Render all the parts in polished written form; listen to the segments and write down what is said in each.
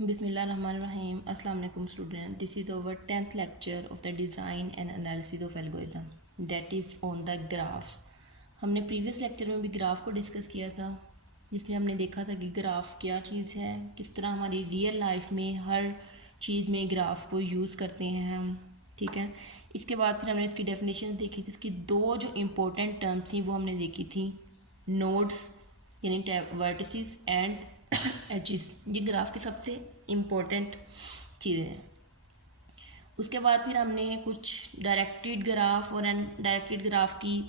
Bismillahirrahmanirrahim. Assalamu alaikum student. This is our 10th lecture of the design and analysis of algorithm that is on the graph. हमने previous lecture में भी graph को discuss किया था, जिसमें हमने देखा था कि ग्राफ क्या चीज़ है, किस तरह हमारी रियल लाइफ में हर चीज़ में ग्राफ को यूज़ करते हैं हम। ठीक है, इसके बाद फिर हमने इसकी डेफिनेशन देखी थी। इसकी दो जो इम्पोर्टेंट टर्म्स थी वो हमने देखी थी, नोड्स यानी वर्टिसेस एंड एजेस। ये ग्राफ की सबसे इम्पोर्टेंट चीज़ें हैं। उसके बाद फिर हमने कुछ डायरेक्टेड ग्राफ और अनडायरेक्टेड ग्राफ की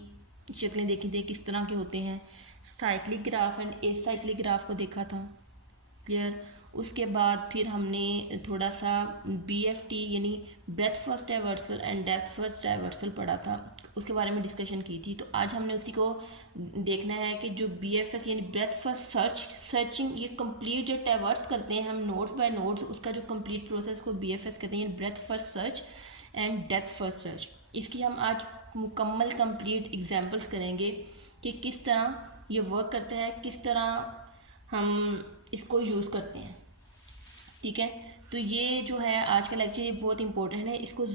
शक्लें देखी थी, किस तरह के होते हैं। Cyclic graph and acyclic graph को देखा था, क्लियर। उसके बाद फिर हमने थोड़ा सा BFT यानी breadth first traversal and depth first traversal पढ़ा था, उसके बारे में डिस्कशन की थी। तो आज हमने उसी को देखना है कि जो BFS यानी ब्रेथ फर्स्ट सर्चिंग, ये कंप्लीट जो डाइवर्स करते हैं हम नोड्स बाय नोड्स, उसका जो कंप्लीट प्रोसेस को BFS कहते हैं, breath first search and depth first search. इसकी हम आज मुकम्मल कंप्लीट एग्जांपल्स करेंगे कि किस तरह ये वर्क करता है, किस तरह हम इसको यूज़ करते हैं। ठीक है, तो ये जो है आज का लेक्चर ये बहुत इंपॉर्टेंट है, इसको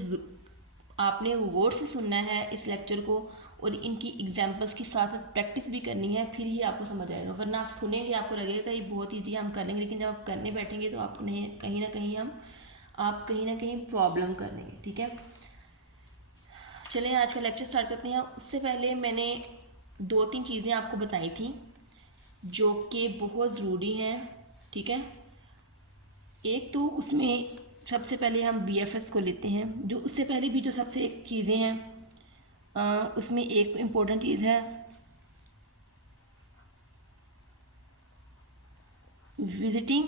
आपने गौर से सुनना है इस लेक्चर को, और इनकी एग्जांपल्स के साथ साथ प्रैक्टिस भी करनी है, फिर ही आपको समझ आएगा। वरना आप सुनेंगे आपको लगेगा ये बहुत ईजी हम कर लेंगे, लेकिन जब आप करने बैठेंगे तो आप कहीं ना कहीं प्रॉब्लम कर लेंगे। ठीक है, चलिए आज का लेक्चर स्टार्ट करते हैं। उससे पहले मैंने 2-3 चीज़ें आपको बताई थी जो कि बहुत ज़रूरी हैं। ठीक है, एक तो उसमें सबसे पहले हम BFS को लेते हैं। जो उससे पहले भी जो सबसे एक चीज़ें हैं उसमें एक इम्पोर्टेंट चीज़ है विजिटिंग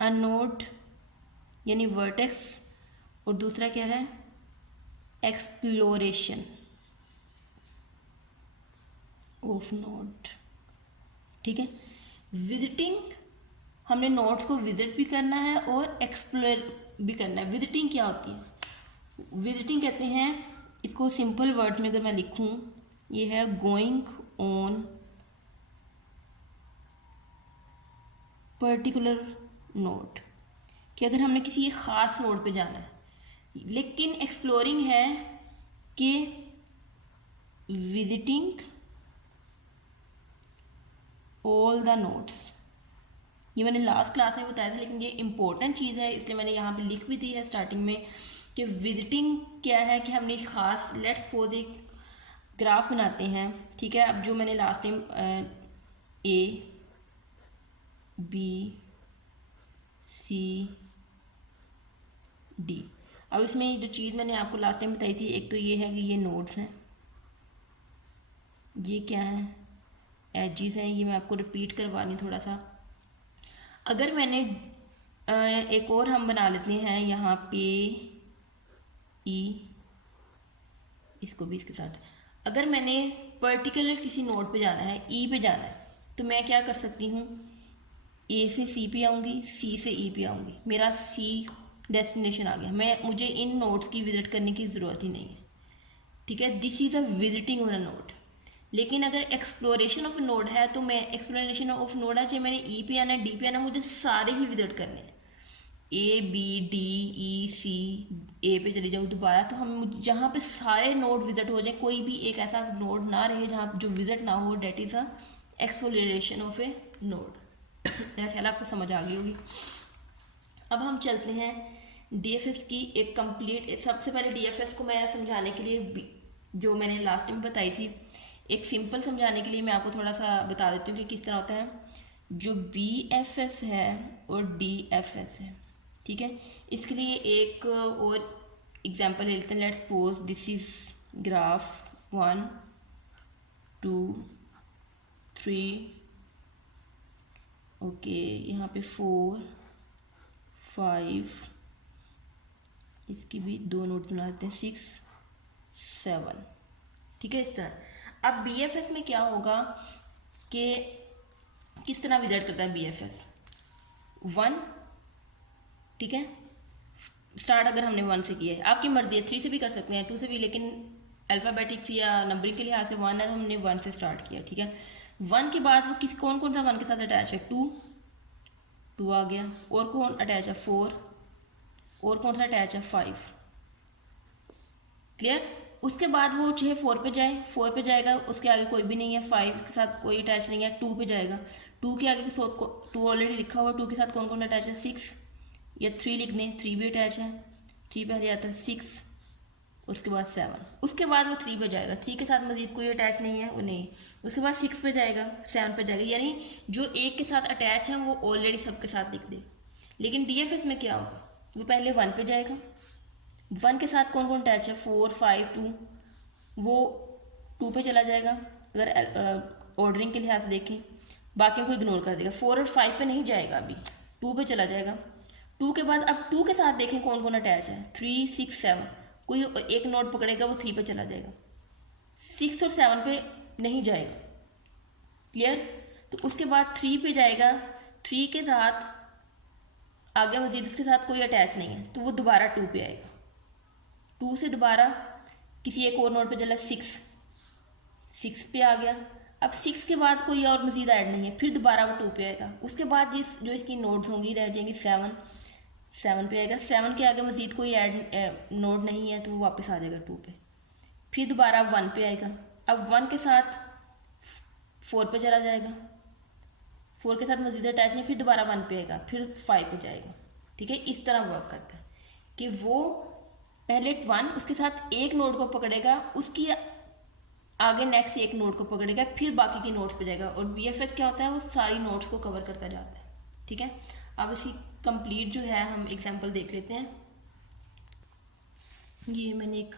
अ नोड यानी वर्टेक्स, और दूसरा क्या है एक्सप्लोरेशन ऑफ नोड। ठीक है, विजिटिंग हमने नोड्स को विजिट भी करना है और एक्सप्लोर भी करना है। विजिटिंग क्या होती है? विजिटिंग कहते हैं इसको सिंपल वर्ड्स में अगर मैं लिखूं, ये है गोइंग ऑन पर्टिकुलर नोड, कि अगर हमने किसी एक ख़ास नोड पे जाना है। लेकिन एक्सप्लोरिंग है कि विजिटिंग ऑल द नोड्स। ये मैंने लास्ट क्लास में बताया था, लेकिन ये इंपॉर्टेंट चीज़ है, इसलिए मैंने यहाँ पे लिख भी दी है स्टार्टिंग में कि विजिटिंग क्या है कि हमने ख़ास लेट्स सपोज एक ग्राफ बनाते हैं। ठीक है, अब जो मैंने लास्ट टाइम ABCD, अब इसमें जो चीज़ मैंने आपको लास्ट टाइम बताई थी, एक तो ये है कि ये नोड्स हैं, ये क्या है एजेस हैं। ये मैं आपको रिपीट करवा रही थोड़ा सा। अगर मैंने एक और हम बना लेते हैं यहाँ पे इसको भी इसके साथ, अगर मैंने पर्टिकुलर किसी नोड पे जाना है, पे जाना है, तो मैं क्या कर सकती हूँ, A से C पे आऊँगी, C से E पे आऊँगी, मेरा C डेस्टिनेशन आ गया। मुझे इन नोड्स की विजिट करने की ज़रूरत ही नहीं है। ठीक है, this is the visiting of a node. लेकिन अगर एक्सप्लोरेशन ऑफ नोड है तो मैं एक्सप्लोरेशन ऑफ नोड है, चाहे मैंने E पे आना है, D पे आना, मुझे सारे ही विजिट करने हैं। ABDEC A पे चली जाऊँ दोबारा, तो हम जहाँ पे सारे नोड विजिट हो जाए, कोई भी एक ऐसा नोड ना रहे जहाँ जो विजिट ना हो, that is a exploration of A node. मेरा ख्याल आपको समझ आ गई होगी। अब हम चलते हैं DFS की एक कंप्लीट। सबसे पहले DFS को मैं समझाने के लिए जो मैंने लास्ट टाइम बताई थी, एक सिंपल समझाने के लिए मैं आपको थोड़ा सा बता देती हूँ कि किस तरह होता है। जो BFS है और DFS है, ठीक है, इसके लिए एक और एग्जांपल ले लेते हैं। Let's suppose this is graph 1 2 3, okay, यहाँ पे 4 5, इसकी भी 2 नोट बना देते हैं, 6 7। ठीक है, इस तरह। अब BFS में क्या होगा कि किस तरह विजिट करता है BFS 1। ठीक है, स्टार्ट अगर हमने 1 से किया है, आपकी मर्जी है 3 से भी कर सकते हैं, 2 से भी, लेकिन अल्फ़ाबेटिक्स या नंबरिंग के लिहाज से 1 है, तो हमने 1 से स्टार्ट किया। ठीक है, 1 के बाद वो कौन कौन सा 1 के साथ अटैच है, 2 2 आ गया, और कौन अटैच है 4, और कौन सा अटैच है 5। क्लियर। उसके बाद वो चाहे 4 पे जाए, 4 पे जाएगा, उसके आगे कोई भी नहीं है, 5 के साथ कोई अटैच नहीं है, 2 पे जाएगा, 2 के आगे के साथ 2 ऑलरेडी लिखा हुआ, 2 के साथ कौन कौन अटैच है 6, या 3 लिख दें, 3 भी अटैच है, 3 पहले आता है 6, उसके बाद 7, उसके बाद वो 3 पे जाएगा, 3 के साथ मजीद कोई अटैच नहीं है वो नहीं, उसके बाद 6 पे जाएगा, 7 पे जाएगा, यानी जो एक के साथ अटैच है वो ऑलरेडी सबके साथ लिख दे। लेकिन डीएफएस में क्या होगा, वो पहले 1 पे जाएगा, 1 के साथ कौन कौन अटैच है 4 5 2, वो 2 पे चला जाएगा अगर ऑर्डरिंग के लिहाज से देखें, बाकियों को इग्नोर कर देगा, 4 और 5 पे नहीं जाएगा, अभी 2 पे चला जाएगा। 2 के बाद अब 2 के साथ देखें कौन कौन अटैच है 3 6 7, कोई एक नोड पकड़ेगा वो 3 पे चला जाएगा, 6 और 7 पे नहीं जाएगा। क्लियर। तो उसके बाद 3 पे जाएगा, 3 के साथ आगे मजीद उसके साथ कोई अटैच नहीं है तो वो दोबारा 2 पे आएगा, 2 से दोबारा किसी एक और नोड पे चला 6 पे आ गया। अब 6 के बाद कोई और मजीद ऐड नहीं है, फिर दोबारा वो 2 पे आएगा। उसके बाद जो इसकी नोड्स होंगी रह जाएंगी 7 पे आएगा, 7 के आगे मजीद कोई ऐड नोड नहीं है तो वो वापस आ जाएगा 2 पे, फिर दोबारा 1 पे आएगा। अब 1 के साथ 4 पे चला जाएगा, 4 के साथ मजीद अटैच नहीं, फिर दोबारा 1 पे आएगा, फिर 5 पे जाएगा। ठीक है, इस तरह वर्क करता है कि वो पहले 1 उसके साथ एक नोड को पकड़ेगा, उसकी आगे नेक्स्ट एक नोड को पकड़ेगा, फिर बाकी की नोड्स पे जाएगा। और बीएफएस क्या होता है, वो सारी नोड्स को कवर करता जाता है। ठीक है, अब इसी कंप्लीट जो है हम एग्जांपल देख लेते हैं। ये मैंने एक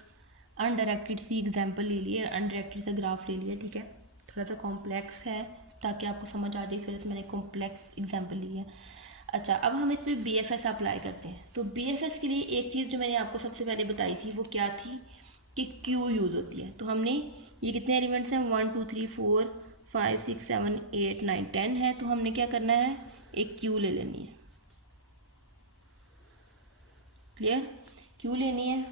अनडायरेक्टेड सी एग्जांपल ले ली है, अनडायरेक्टेड सा ग्राफ ले लिया। ठीक है, थोड़ा सा कॉम्प्लेक्स है ताकि आपको समझ आ जाए, इस वजह से मैंने कॉम्प्लेक्स एग्जांपल ली है। अच्छा, अब हम इस पर बीएफएस अप्लाई करते हैं। तो बीएफएस के लिए एक चीज़ जो मैंने आपको सबसे पहले बताई थी वो क्या थी कि क्यू यूज़ होती है। तो हमने ये कितने एलिमेंट्स हैं 1 2 3 4 5 6 7 8 9 10 है, तो हमने क्या करना है, एक क्यू ले लेनी है। क्लियर, क्यू लेनी है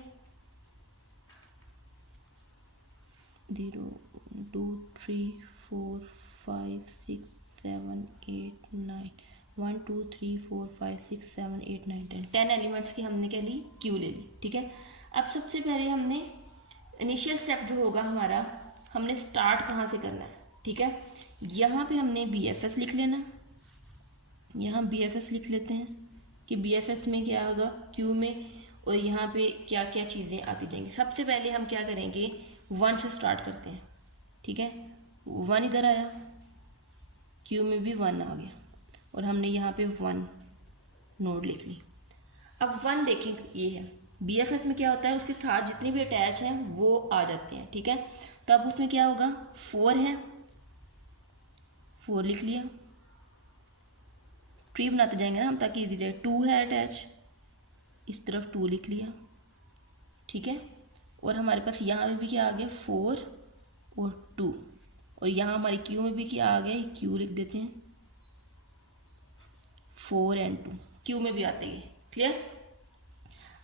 0 2 3 4 5 6 7 8 9 1 2 3 4 5 6 7 8 9 10 एलिमेंट्स की हमने क्या ली, क्यू ले ली। ठीक है, अब सबसे पहले हमने इनिशियल स्टेप जो होगा हमारा, हमने स्टार्ट कहाँ से करना है। ठीक है, यहाँ पे हमने बीएफएस लिख लेना, यहाँ बीएफएस लिख लेते हैं कि बीएफएस में क्या होगा क्यू में, और यहाँ पे क्या क्या चीज़ें आती जाएंगी। सबसे पहले हम क्या करेंगे, 1 से स्टार्ट करते हैं। ठीक है, 1 इधर आया, क्यू में भी 1 आ गया, और हमने यहाँ पे 1 नोड लिख ली। अब 1 देखें, ये है बीएफएस में क्या होता है, उसके साथ जितनी भी अटैच हैं वो आ जाते हैं। ठीक है, तो अब उसमें क्या होगा, 4 है, 4 लिख लिया, ट्री बनाते जाएंगे ना हम ताकि इजी रहे। 2 है अटैच, इस तरफ 2 लिख लिया। ठीक है, और हमारे पास यहाँ पे भी क्या आ गया 4 और 2, और यहाँ हमारी क्यू में भी क्या आ गया, क्यू लिख देते हैं 4 और 2, क्यू में भी आते हैं। क्लियर।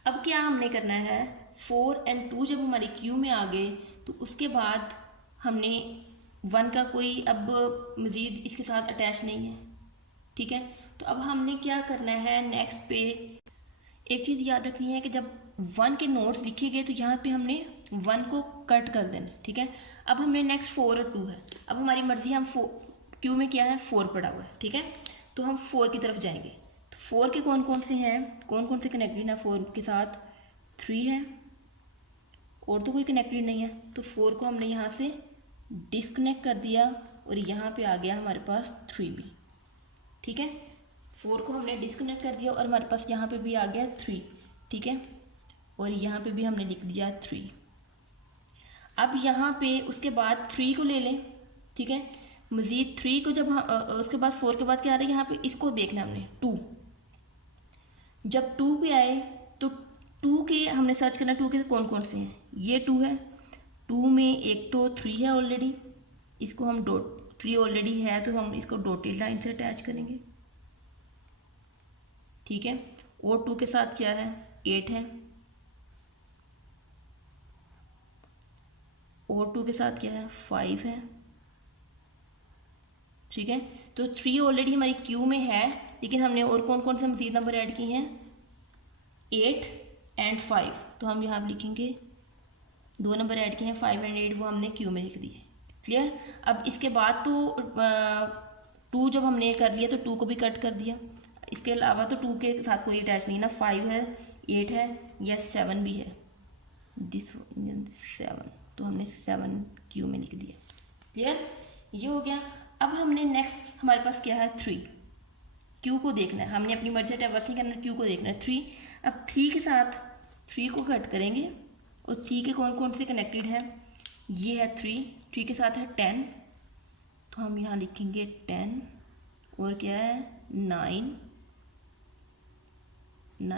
अब क्या हमने करना है, 4 और 2 जब हमारी क्यू में आ गए तो उसके बाद हमने 1 का कोई अब मज़ीद इसके साथ अटैच नहीं है। ठीक है, तो अब हमने क्या करना है, नेक्स्ट पे एक चीज़ याद रखनी है कि जब 1 के नोट्स लिखे गए तो यहाँ पे हमने 1 को कट कर देना। ठीक है, अब हमने नेक्स्ट 4 और 2 है, अब हमारी मर्जी, हम क्यू में क्या है 4 पड़ा हुआ है। ठीक है, तो हम 4 की तरफ जाएंगे। तो 4 के कौन कौन से हैं, कौन कौन से कनेक्टेड हैं 4 के साथ, 3 है, और तो कोई कनेक्टेड नहीं है। तो 4 को हमने यहाँ से डिस्कनेक्ट कर दिया, और यहाँ पे आ गया हमारे पास 3 भी। ठीक है, 4 को हमने डिस्कनेक्ट कर दिया और हमारे पास यहाँ पे भी आ गया 3। ठीक है, और यहाँ पे भी हमने लिख दिया 3। अब यहाँ पे उसके बाद 3 को ले लें। ठीक है, मज़ीद 3 को जब उसके बाद 4 के बाद क्या आ रहा है, यहाँ पे इसको देख लिया हमने 2। जब 2 पे आए तो 2 के हमने सर्च करना, 2 के कौन कौन से हैं, ये 2 है, 2 में एक तो 3 है ऑलरेडी, इसको हम 3 ऑलरेडी है तो हम इसको डॉटेड लाइन से अटैच करेंगे। ठीक है, और 2 के साथ क्या है 8 है, और 2 के साथ क्या है 5 है। ठीक है, तो 3 ऑलरेडी हमारी क्यू में है लेकिन हमने और कौन कौन से मज़ीद नंबर ऐड किए हैं, 8 एंड 5, तो हम यहाँ पर लिखेंगे 2 नंबर ऐड किए हैं 5 एंड 8, वो हमने क्यू में लिख दिए। क्लियर। अब इसके बाद तो 2 जब हमने कर लिया तो 2 को भी कट कर दिया। इसके अलावा तो 2 के साथ कोई अटैच नहीं ना, 5 है, 8 है या 7 भी है, दिस 7, तो हमने 7 क्यू में लिख दिया। क्लियर, ये हो गया। अब हमने नेक्स्ट हमारे पास क्या है, 3 क्यू को देखना है, हमने अपनी मर्जी से ट्रैवर्स नहीं करना, क्यू को देखना है 3। अब 3 के साथ 3 को कट करेंगे और 3 के कौन कौन से कनेक्टेड है, ये है 3 के साथ है 10, तो हम यहाँ लिखेंगे 10, और क्या है 9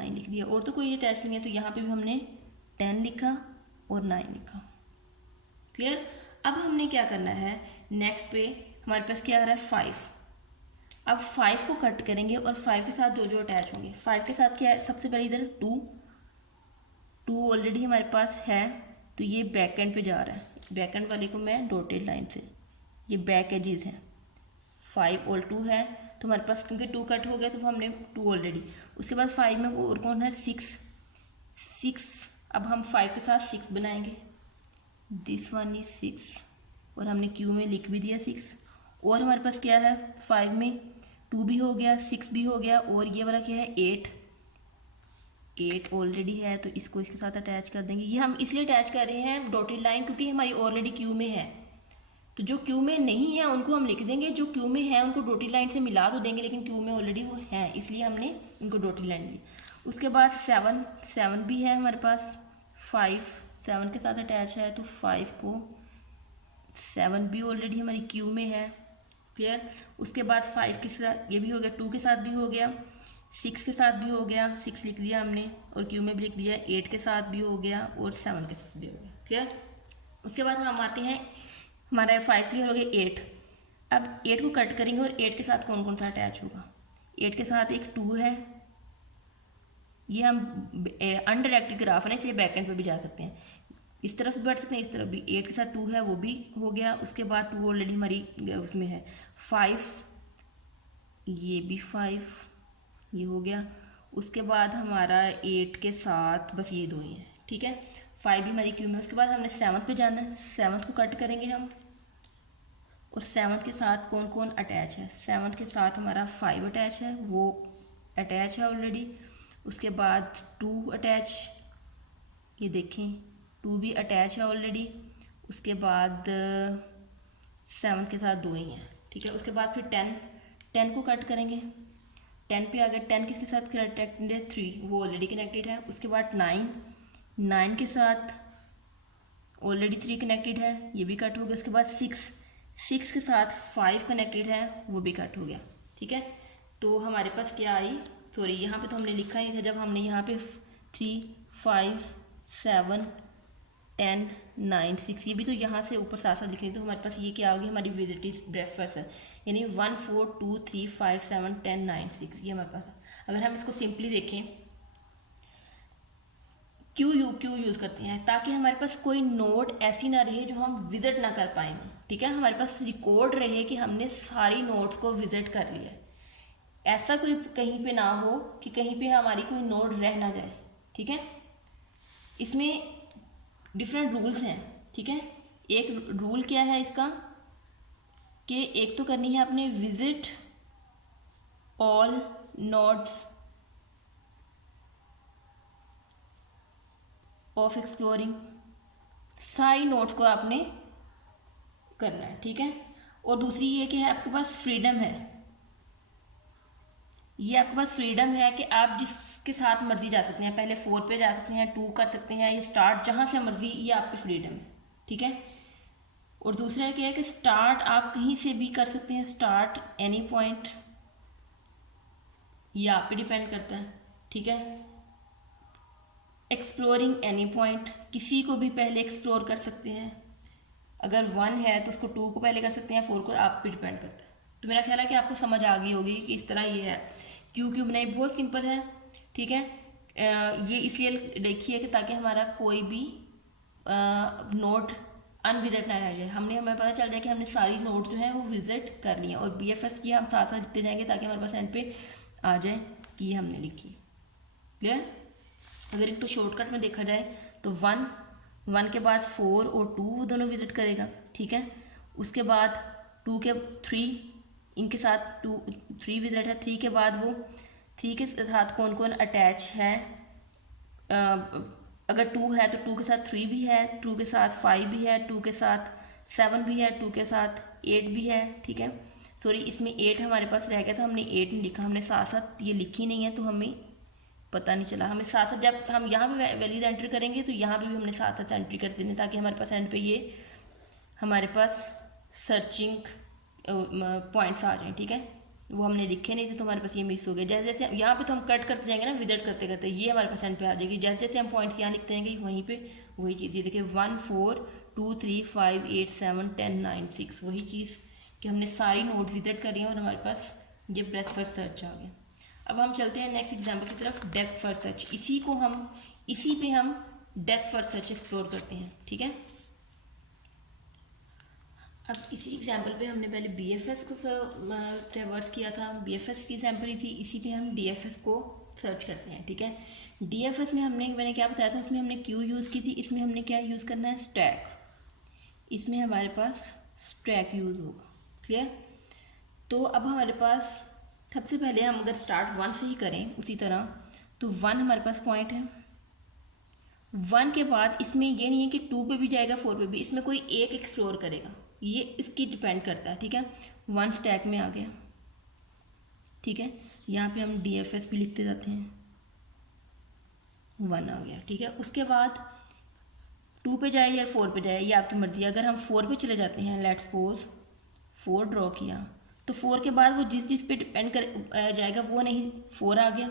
लिख दिया, और तो कोई अटैच नहीं है, तो यहाँ पे भी हमने 10 लिखा और 9 लिखा। क्लियर। अब हमने क्या करना है, नेक्स्ट पे हमारे पास क्या आ रहा है 5। अब 5 को कट करेंगे और 5 के साथ जो जो अटैच होंगे, 5 के साथ क्या है, सबसे पहले इधर 2 ऑलरेडी हमारे पास है, तो ये बैक एंड पे जा रहा है, बैक एंड वाले को मैं डॉटेड लाइन से, ये बैक एजेस हैं, 5 और 2 है, तो हमारे पास क्योंकि 2 कट हो गया तो हमने 2 ऑलरेडी। उसके बाद 5 में और कौन है, 6। अब हम 5 के साथ 6 बनाएंगे, दिस वन इज 6, और हमने क्यू में लिख भी दिया 6। और हमारे पास क्या है, 5 में 2 भी हो गया, 6 भी हो गया, और ये वाला क्या है 8 ऑलरेडी है, तो इसको इसके साथ अटैच कर देंगे। ये हम इसलिए अटैच कर रहे हैं डॉटेड लाइन क्योंकि हमारी ऑलरेडी क्यू में है, तो जो क्यू में नहीं है उनको हम लिख देंगे, जो क्यू में है उनको डॉटेड लाइन से मिला तो देंगे, लेकिन क्यू में ऑलरेडी वो है, इसलिए हमने इनको डॉटेड लाइन दी। उसके बाद 7 भी है हमारे पास, 5 7 के साथ अटैच है, तो 5 को 7 भी ऑलरेडी हमारी क्यू में है। क्लियर। उसके बाद 5 के साथ ये भी हो गया, 2 के साथ भी हो गया, 6 के साथ भी हो गया, 6 लिख दिया हमने और क्यू में भी लिख दिया, 8 के साथ भी हो गया और 7 के साथ भी हो गया। क्लियर। उसके बाद हम आते हैं, हमारा 5 क्लियर हो गया, 8। अब 8 को कट करेंगे और 8 के साथ कौन कौन सा अटैच होगा, 8 के साथ एक 2 है, ये हम अनडायरेक्टेड ग्राफ है ना इसलिए बैक एंड पे भी जा सकते हैं, इस तरफ भी बढ़ सकते हैं, इस तरफ भी। 8 के साथ 2 है, वो भी हो गया। उसके बाद 2 ऑलरेडी हमारी उसमें है, 5, ये भी 5, ये हो गया। उसके बाद हमारा 8 के साथ बस ये 2 ही है, ठीक है, 5 भी हमारी क्यू में। उसके बाद हमने 7 पे जाना है, 7 को कट करेंगे हम, और 7 के साथ कौन कौन अटैच है, 7 के साथ हमारा 5 अटैच है, वो अटैच है ऑलरेडी। उसके बाद 2 अटैच, ये देखें 2 भी अटैच है ऑलरेडी। उसके बाद 7 के साथ 2 ही हैं, ठीक है। उसके बाद फिर 10 को कट करेंगे, 10 पे आ गया, 10 किसके साथ कनेक्टेड है, 3, वो ऑलरेडी कनेक्टेड है। उसके बाद 9 के साथ ऑलरेडी 3 कनेक्टेड है, ये भी कट हो गया। उसके बाद 6 के साथ 5 कनेक्टेड है, वो भी कट हो गया, ठीक है। तो हमारे पास क्या आई, सॉरी यहाँ पे तो हमने लिखा ही नहीं था, जब हमने यहाँ पे 3 5 7 10 9 6 ये भी तो यहाँ से ऊपर साथ साथ लिखनी, तो हमारे पास ये क्या होगी, हमारी विजिटिव ब्रेकफास्ट है, यानी 1 4 2 3 5 7 10 9 6, ये हमारे पास है। अगर हम इसको सिंपली देखें, क्यों यूज़ करते हैं, ताकि हमारे पास कोई नोड ऐसी ना रहे जो हम विजिट ना कर पाए, ठीक है। हमारे पास रिकॉर्ड रहे कि हमने सारी नोड्स को विजिट कर लिया, ऐसा कोई कहीं पे ना हो कि कहीं पे हमारी कोई नोड रह ना जाए, ठीक है। इसमें डिफरेंट रूल्स हैं, ठीक है। एक रूल क्या है इसका, कि एक तो करनी है अपने visit all nodes of exploring, सारी नोड्स को आपने करना है, ठीक है। और दूसरी ये कि है आपके पास फ्रीडम है, ये आपके पास फ्रीडम है कि आप जिसके साथ मर्जी जा सकते हैं, पहले 4 पे जा सकते हैं, 2 कर सकते हैं, ये स्टार्ट जहाँ से मर्जी, ये आप पे फ्रीडम है, ठीक है। और दूसरा क्या है कि स्टार्ट आप कहीं से भी कर सकते हैं, स्टार्ट एनी पॉइंट, ये आप पे डिपेंड करता है, ठीक है। एक्सप्लोरिंग एनी पॉइंट, किसी को भी पहले एक्सप्लोर कर सकते हैं, अगर 1 है तो उसको 2 को पहले कर सकते हैं, 4 को, आप पे डिपेंड करता है। तो मेरा ख्याल है कि आपको समझ आ गई होगी कि इस तरह ये है। क्यों बनाई, बहुत सिंपल है, ठीक है। ये इसलिए देखिए कि ताकि हमारा कोई भी नोट अनविजिट ना रह जाए, हमें पता चल जाए कि हमने सारी नोट जो है वो विजिट कर ली है, और BFS की हम साथ साथ लिखते जाएंगे ताकि हमारे पास एंड पे आ जाए कि ये हमने लिखी। क्लियर? अगर एक तो शॉर्टकट में देखा जाए तो 1 के बाद 4 और 2 वो दोनों विजिट करेगा, ठीक है। उसके बाद 2 के 3 इनके साथ 3 विजिट है। 3 के बाद वो 3 के साथ कौन कौन अटैच है, अगर 2 है तो 2 के साथ 3 भी है, 2 के साथ 5 भी है, 2 के साथ 7 भी है, 2 के साथ 8 भी है, ठीक है। सॉरी, इसमें 8 हमारे पास रह गया था, हमने 8 नहीं लिखा, हमने साथ साथ ये लिखी नहीं है तो हमें पता नहीं चला। हमें साथ साथ जब हम यहाँ पे वैल्यूज एंटर करेंगे तो यहाँ पे भी हमने साथ साथ एंट्री कर देनी, ताकि हमारे पास एंड पे ये हमारे पास सर्चिंग पॉइंट्स आ जाएँ, ठीक है। वो हमने लिखे नहीं थे तो हमारे पास ये मिस हो गया। जैसे जैसे यहाँ पे तो हम कट करते जाएंगे ना, विजिट करते करते ये हमारे पास एंड पे आ जाएगी। जैसे जैसे हम पॉइंट्स यहाँ लिखते जाएंगे वहीं पे वही चीज़, ये देखिए 1 4 2 3 5 8 7 10 9 6, वही चीज़ कि हमने सारी नोट्स विजिट करी हैं और हमारे पास ये ब्रेथ फर्स्ट सर्च आ गया। अब हम चलते हैं नेक्स्ट एग्जाम्पल की तरफ, डेप्थ फर्स्ट सर्च। इसी पे हम डेप्थ फर्स्ट सर्च एक्सप्लोर करते हैं, ठीक है। अब इसी एग्जाम्पल पे हमने पहले BFS को ट्रेवर्स किया था, BFS की एग्जाम्पल ही थी, इसी पे हम DFS को सर्च करते हैं, ठीक है। DFS में मैंने क्या बताया था, इसमें हमने क्यू यूज़ की थी, इसमें हमने क्या यूज़ करना है, स्टैक। इसमें हमारे पास स्टैक यूज़ होगा। क्लियर? तो अब हमारे पास सबसे पहले हम अगर स्टार्ट 1 से ही करें उसी तरह, तो 1 हमारे पास पॉइंट है। 1 के बाद इसमें ये नहीं है कि 2 पे भी जाएगा 4 पे भी, इसमें कोई एक एक्सप्लोर करेगा, ये इसकी डिपेंड करता है, ठीक है। 1 स्टैक में आ गया, ठीक है। यहाँ पे हम DFS भी लिखते जाते हैं, 1 आ गया, ठीक है। उसके बाद 2 पे जाए या 4 पे जाए, ये आपकी मर्जी है। अगर हम 4 पे चले जाते हैं, लेट्स सपोज 4 ड्रॉ किया, तो 4 के बाद वो जिस पे डिपेंड कर जाएगा वो नहीं, 4 आ गया।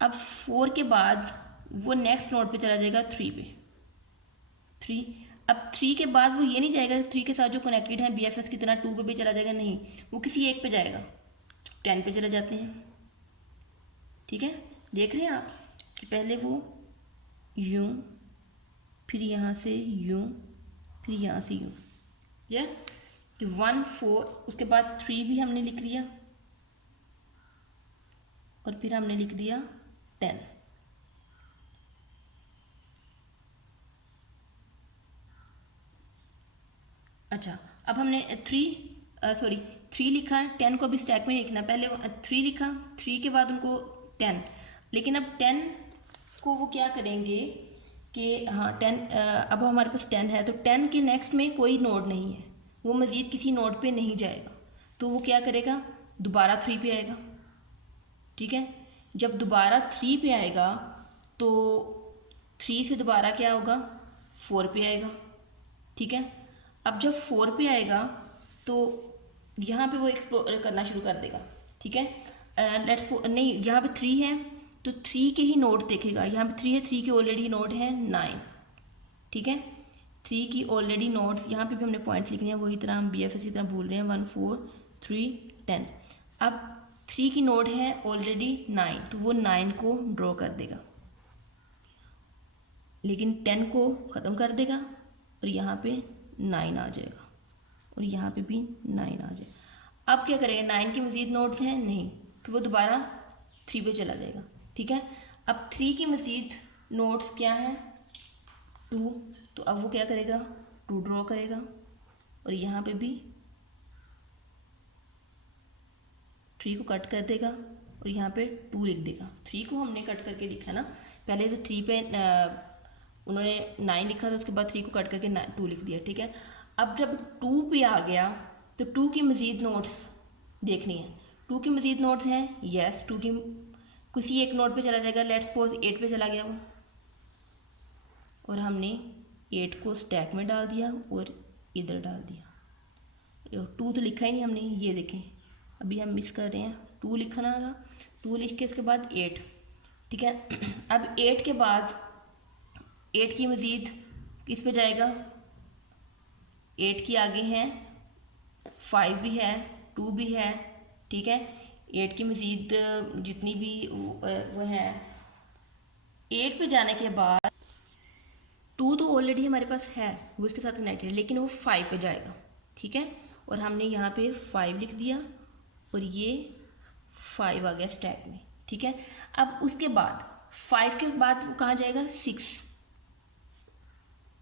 अब 4 के बाद वो नेक्स्ट नोड पे चला जाएगा 3 पे, 3। अब 3 के बाद वो ये नहीं जाएगा 3 के साथ जो कनेक्टेड है BFS की तरह 2 पे भी चला जाएगा, नहीं, वो किसी एक पे जाएगा, 10 पे चले जाते हैं, ठीक है। देख रहे हैं आप कि पहले वो यूं, फिर यहाँ से यूं, फिर यहाँ से यूं, ये कि 1 4, उसके बाद 3 भी हमने लिख लिया और फिर हमने लिख दिया 10। अच्छा, अब हमने 3 लिखा, 10 को भी स्टैक में लिखना। पहले 3 लिखा, 3 के बाद उनको 10, लेकिन अब 10 को वो क्या करेंगे कि हाँ 10, अब हमारे पास 10 है तो 10 के नेक्स्ट में कोई नोड नहीं है, वो मज़ीद किसी नोड पे नहीं जाएगा, तो वो क्या करेगा, दोबारा 3 पे आएगा, ठीक है। जब दोबारा 3 पे आएगा तो 3 से दोबारा क्या होगा, 4 पे आएगा, ठीक है। अब जब 4 पे आएगा तो यहाँ पे वो एक्सप्लोर करना शुरू कर देगा, ठीक है। लेट्स नहीं, यहाँ पे 3 है तो 3 के ही नोड देखेगा, यहाँ पे 3 है, 3 के ऑलरेडी नोड है 9, ठीक है। 3 की ऑलरेडी नोड्स, यहाँ पे भी हमने पॉइंट्स लिखने हैं, वही तरह हम BFS की तरह भूल रहे हैं, 1 4 3 10। अब 3 की नोड है ऑलरेडी 9, तो वो 9 को ड्रॉ कर देगा, लेकिन 10 को ख़त्म कर देगा और यहाँ पे 9 आ जाएगा और यहाँ पे भी 9 आ जाएगा। अब क्या करेगा, 9 के मज़ीद नोड्स हैं नहीं, तो वो दोबारा 3 पे चला जाएगा, ठीक है। अब 3 की मज़ीद नोड्स क्या हैं, 2, तो अब वो क्या करेगा, 2 ड्रॉ करेगा और यहाँ पे भी 3 को कट कर देगा और यहाँ पे 2 लिख देगा। 3 को हमने कट करके लिखा ना, पहले तो 3 पे उन्होंने 9 लिखा था, उसके बाद 3 को कट करके 2 लिख दिया, ठीक है। अब जब 2 पे आ गया तो 2 की मज़ीद नोट्स देखनी है, 2 की मज़ीद नोट्स हैं, यस, 2 की किसी एक नोट पे चला जाएगा, लेट्स सपोज 8 पे चला गया वो, और हमने 8 को स्टैक में डाल दिया और इधर डाल दिया। 2 तो लिखा ही नहीं हमने, ये देखें अभी हम मिस कर रहे हैं, 2 लिखना था, 2 लिख के उसके बाद 8, ठीक है। अब 8 के बाद 8 की मज़ीद किस पे जाएगा, 8 की आगे हैं 5 भी है, 2 भी है, ठीक है। 8 की मज़ीद जितनी भी वो हैं, 8 पे जाने के बाद 2 तो ऑलरेडी हमारे पास है, वो इसके साथ कनेक्टेड, लेकिन वो 5 पे जाएगा, ठीक है। और हमने यहाँ पे 5 लिख दिया और ये 5 आ गया स्टैक में, ठीक है। अब उसके बाद 5 के बाद वो कहाँ जाएगा, 6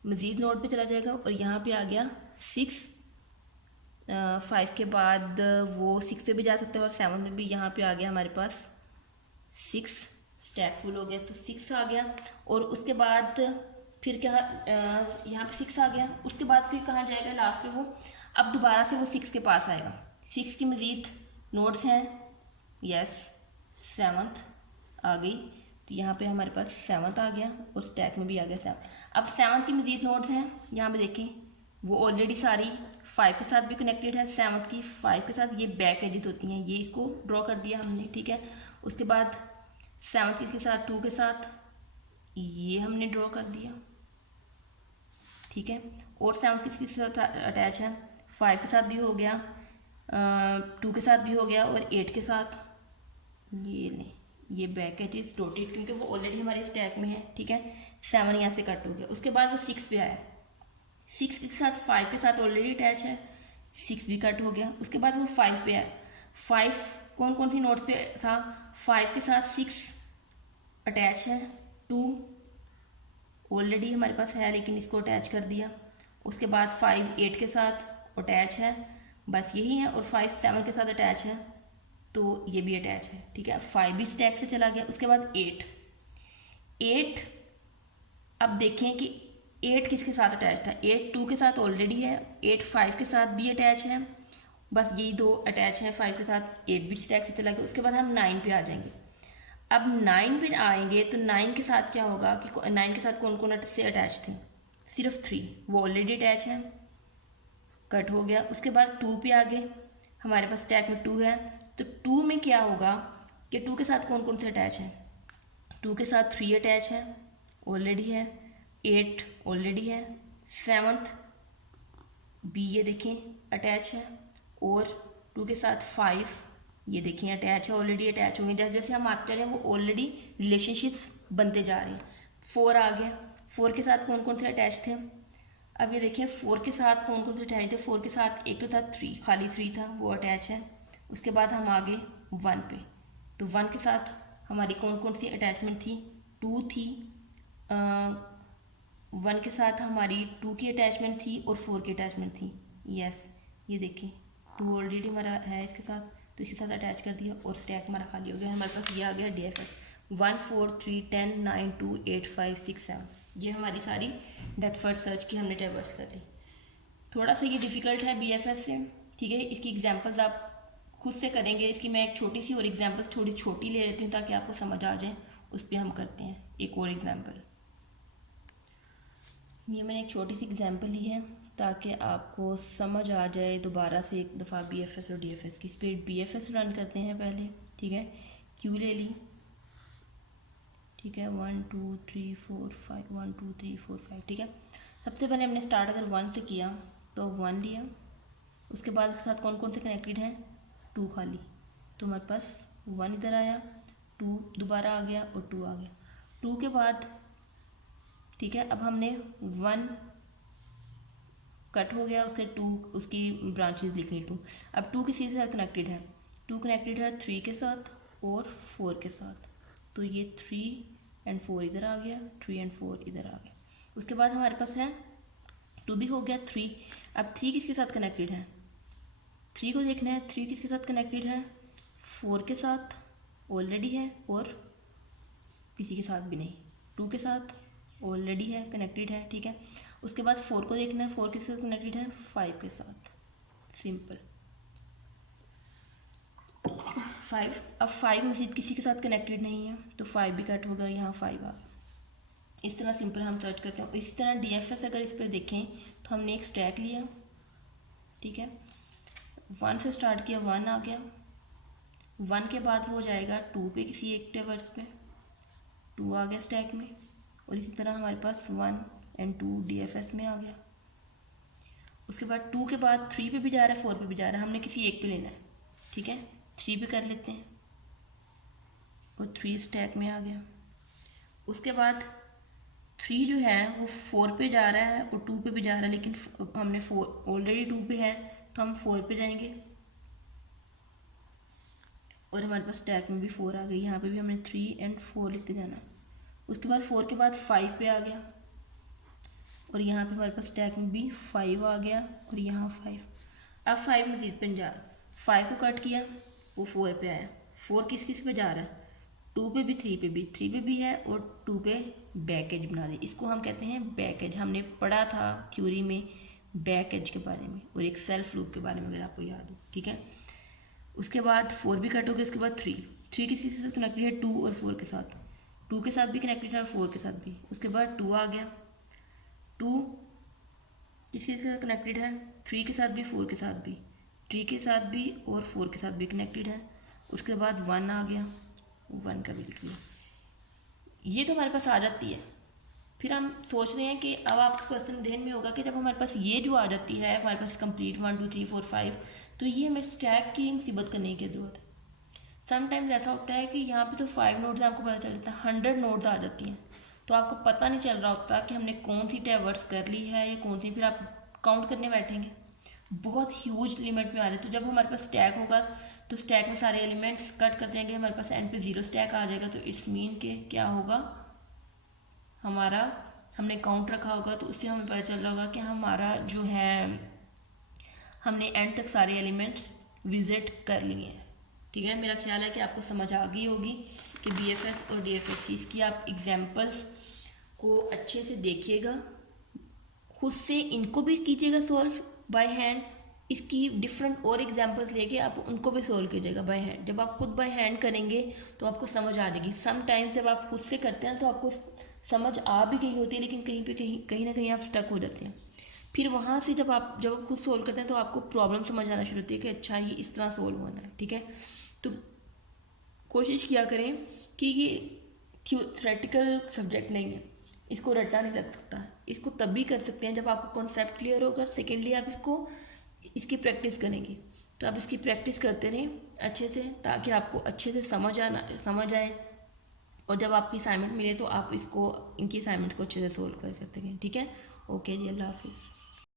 मज़ीद नोड पे चला जाएगा और यहाँ पे आ गया 6। 5 के बाद वो 6 पे भी जा सकता है और 7 में भी। यहाँ पे आ गया हमारे पास 6, स्टैक फुल हो गया तो 6 आ गया। और उसके बाद फिर क्या, यहाँ पे 6 आ गया। उसके बाद फिर कहाँ जाएगा लास्ट में वो, अब दोबारा से वो 6 के पास आएगा। 6 की मज़ीद नोड्स हैं, यस 7th आ गई, तो यहाँ पे हमारे पास 7th आ गया और स्टैक में भी आ गया 7। अब 7th की मज़ीद नोड्स हैं, यहाँ पे देखें वो ऑलरेडी सारी 5 के साथ भी कनेक्टेड है। 7th की 5 के साथ ये बैक एडिट होती हैं, ये इसको ड्रॉ कर दिया हमने, ठीक है। उसके बाद 7th की इसके साथ 2 के साथ ये हमने ड्रॉ कर दिया, ठीक है। और 7th किसके साथ अटैच है, 5 के साथ भी हो गया, 2 के साथ भी हो गया और 8 के साथ ये नहीं, ये बैक एट इज डॉटेड क्योंकि वो ऑलरेडी हमारे स्टैक में है, ठीक है। 7 यहाँ से कट हो गया। उसके बाद वो 6 पे आया, 6 के साथ 5 के साथ ऑलरेडी अटैच है, 6 भी कट हो गया। उसके बाद वो 5 पे आया। 5 कौन कौन सी नोट्स पे था, 5 के साथ 6 अटैच है, 2 ऑलरेडी हमारे पास है लेकिन इसको अटैच कर दिया। उसके बाद 5 8 के साथ अटैच है, बस यही है। और 5 7 के साथ अटैच है तो ये भी अटैच है, ठीक है। 5 भी स्टैक से चला गया। उसके बाद 8 अब देखें कि 8 किसके साथ अटैच था, 8 2 के साथ ऑलरेडी है, 8 5 के साथ भी अटैच है, बस यही दो अटैच है 5 के साथ। 8 भी स्टैक से चला गया। उसके बाद हम 9 पे आ जाएंगे। अब 9 पे आएंगे तो 9 के साथ क्या होगा कि 9 के साथ कौन कौन से अटैच थे, सिर्फ 3, वो ऑलरेडी अटैच है, कट हो गया। उसके बाद 2 पे आ गए, हमारे पास स्टैक में 2 है, तो 2 में क्या होगा कि 2 के साथ कौन कौन से अटैच हैं, 2 के साथ 3 अटैच है, ऑलरेडी है, 8 ऑलरेडी है, 7th भी ये देखें अटैच है, और 2 के साथ 5 ये देखें अटैच है, ऑलरेडी अटैच होंगे। जैसे जैसे हम आते रहे वो ऑलरेडी रिलेशनशिप्स बनते जा रहे हैं। 4 आ गया, 4 के साथ कौन कौन से अटैच थे, अब ये देखिए 4 के साथ कौन कौन से अटैच थे। 4 के साथ एक तो था 3, खाली 3 था, वो अटैच है। उसके बाद हम आ गए 1 पे, तो 1 के साथ हमारी कौन कौन सी अटैचमेंट थी, 2 थी, 1 के साथ हमारी 2 की अटैचमेंट थी और 4 की अटैचमेंट थी, यस ये देखिए 2 ऑलरेडी हमारा है इसके साथ, तो इसके साथ अटैच कर दिया और स्टैक हमारा खाली हो गया। हमारे पास ये आ गया DFS 1 4 3 10 9 2 8 5 6 7। ये हमारी सारी डेप्थ फर्स्ट सर्च की हमने ट्रैवर्स कर ली। थोड़ा सा ये डिफ़िकल्ट है BFS से, ठीक है। इसकी एग्जांपल्स आप खुद से करेंगे। इसकी मैं एक छोटी सी और एग्जांपल्स थोड़ी छोटी ले लेती हूँ ताकि आपको समझ आ जाए, उस पर हम करते हैं एक और एग्जांपल। ये मैंने एक छोटी सी एग्जांपल ली है ताकि आपको समझ आ जाए दोबारा से एक दफ़ा BFS और DFS की। स्पीड BFS रन करते हैं पहले, ठीक है। क्यू ले ली, ठीक है, 1 2 3 4 5 1 2 3 4 5, ठीक है। सबसे पहले हमने स्टार्ट अगर 1 से किया तो 1 लिया, उसके बाद उसके साथ कौन कौन से कनेक्टेड हैं, 2 खाली, तो हमारे पास 1 इधर आया, 2 दोबारा आ गया और 2 आ गया। 2 के बाद, ठीक है, अब हमने 1 कट हो गया, उसके 2 उसकी ब्रांचेस लिख ली 2। अब 2 किसी के साथ कनेक्टेड है, 2 कनेक्टेड है 3 के साथ और 4 के साथ, तो ये 3 और 4 इधर आ गया, 3 और 4 इधर आ गया। उसके बाद हमारे पास है 2 भी हो गया 3। अब 3 किसके साथ कनेक्टेड है, 3 को देखना है, 3 किसके साथ कनेक्टेड है, 4 के साथ ऑलरेडी है और किसी के साथ भी नहीं, 2 के साथ ऑलरेडी है, कनेक्टेड है, ठीक है। उसके बाद 4 को देखना है, 4 किसके साथ कनेक्टेड है, 5 के साथ, सिंपल 5। अब 5 मजीद किसी के साथ कनेक्टेड नहीं है तो 5 भी कट होगा, यहाँ 5 आ गया। इस तरह सिंपल हम सर्च करते हैं। इसी तरह DFS अगर इस पर देखें तो हमने एक स्टैक लिया, ठीक है, 1 से स्टार्ट किया, 1 आ गया, 1 के बाद वो जाएगा 2 पे, किसी एक टेबल्स पे 2 आ गया स्टैक में, और इसी तरह हमारे पास 1 और 2 DFS में आ गया। उसके बाद 2 के बाद 3 पे भी जा रहा है, 4 पे भी जा रहा है, हमने किसी एक पे लेना है, ठीक है, 3 पे कर लेते हैं और 3 स्टैक में आ गया। उसके बाद 3 जो है वो 4 पे जा रहा है और 2 पे भी जा रहा है, लेकिन हमने 4 ऑलरेडी 2 पे है तो हम 4 पे जाएंगे, और हमारे पास स्टैक में भी 4 आ गई। यहाँ पे भी हमने 3 और 4 लिखते जाना। उसके बाद 4 के बाद 5 पे आ गया, और यहाँ पे हमारे पास स्टैक में भी 5 आ गया, और यहाँ 5। अब 5 मजीद पे जा, 5 को कट किया, वो 4 पे आया। 4 किस किस पे जा रहा है? 2 पे भी, 3 पे भी, 3 पे भी है, और 2 पे बैक एज बना दी। इसको हम कहते हैं बैक एज। हमने पढ़ा था थ्योरी में बैक एज के बारे में और एक सेल्फ लूप के बारे में, अगर आपको याद हो, ठीक है। उसके बाद 4 भी कट हो गया। उसके बाद 3 किस किस के साथ कनेक्टेड है? 2 और 4 के साथ। 2 के साथ भी कनेक्टेड है और 4 के साथ भी। उसके बाद 2 आ गया। 2 किसके साथ कनेक्टेड है? 3 के साथ भी, 4 के साथ भी, 3 के साथ भी और 4 के साथ भी कनेक्टेड है। उसके बाद 1 आ गया, 1 का भी लिख लिया। ये तो हमारे पास आ जाती है। फिर हम सोच रहे हैं कि अब आपका क्वेश्चन ध्यान में होगा कि जब हमारे पास ये जो आ जाती है, हमारे पास कंप्लीट 1 2 3 4 5, तो ये हमें स्टैक की मुसीबत करने की ज़रूरत है। समटाइम्स ऐसा होता है कि यहाँ पे तो 5 नोड्स आपको पता चल जाता है, 100 नोड्स आ जाती हैं, तो आपको पता नहीं चल रहा होता कि हमने कौन सी टैवर्ड्स कर ली है या कौन सी। फिर आप काउंट करने बैठेंगे, बहुत ह्यूज लिमिट में आ रहे। तो जब हमारे पास स्टैक होगा तो स्टैक में सारे एलिमेंट्स कट कर देंगे, हमारे पास एंड पे 0 स्टैक आ जाएगा। तो इट्स मीन के क्या होगा, हमारा हमने काउंट रखा होगा, तो उससे हमें पता चल रहा होगा कि हमारा जो है हमने एंड तक सारे एलिमेंट्स विजिट कर लिए हैं। ठीक है, मेरा ख्याल है कि आपको समझ आ गई होगी कि BFS और DFS की। इसकी आप एग्जाम्पल्स को अच्छे से देखिएगा, खुद से इनको भी कीजिएगा सॉल्व बाय हैंड। इसकी डिफरेंट और एग्जांपल्स लेके आप उनको भी सॉल्व कीजिएगा बाय हैंड। जब आप खुद बाय हैंड करेंगे तो आपको समझ आ जाएगी। समटाइम्स जब आप खुद से करते हैं तो आपको समझ आ भी गई होती है, लेकिन कहीं ना कहीं आप स्टक हो जाते हैं। फिर वहाँ से जब आप खुद सोल्व करते हैं तो आपको प्रॉब्लम समझ आना शुरू होती है कि अच्छा ये इस तरह सोल्व होना है। ठीक है, तो कोशिश किया करें कि ये थ्योरेटिकल सब्जेक्ट नहीं है, इसको रट्टा नहीं लग सकता है। इसको तब भी कर सकते हैं जब आपको कॉन्सेप्ट क्लियर होगा। सेकेंडली आप इसकी प्रैक्टिस करेंगे, तो आप इसकी प्रैक्टिस करते रहें अच्छे से, ताकि आपको अच्छे से समझ आए, और जब आपकी असाइनमेंट मिले तो आप इनकी असाइनमेंट को अच्छे से सोल्व कर सकें। ठीक है, ओके जी, अल्लाह हाफिज़।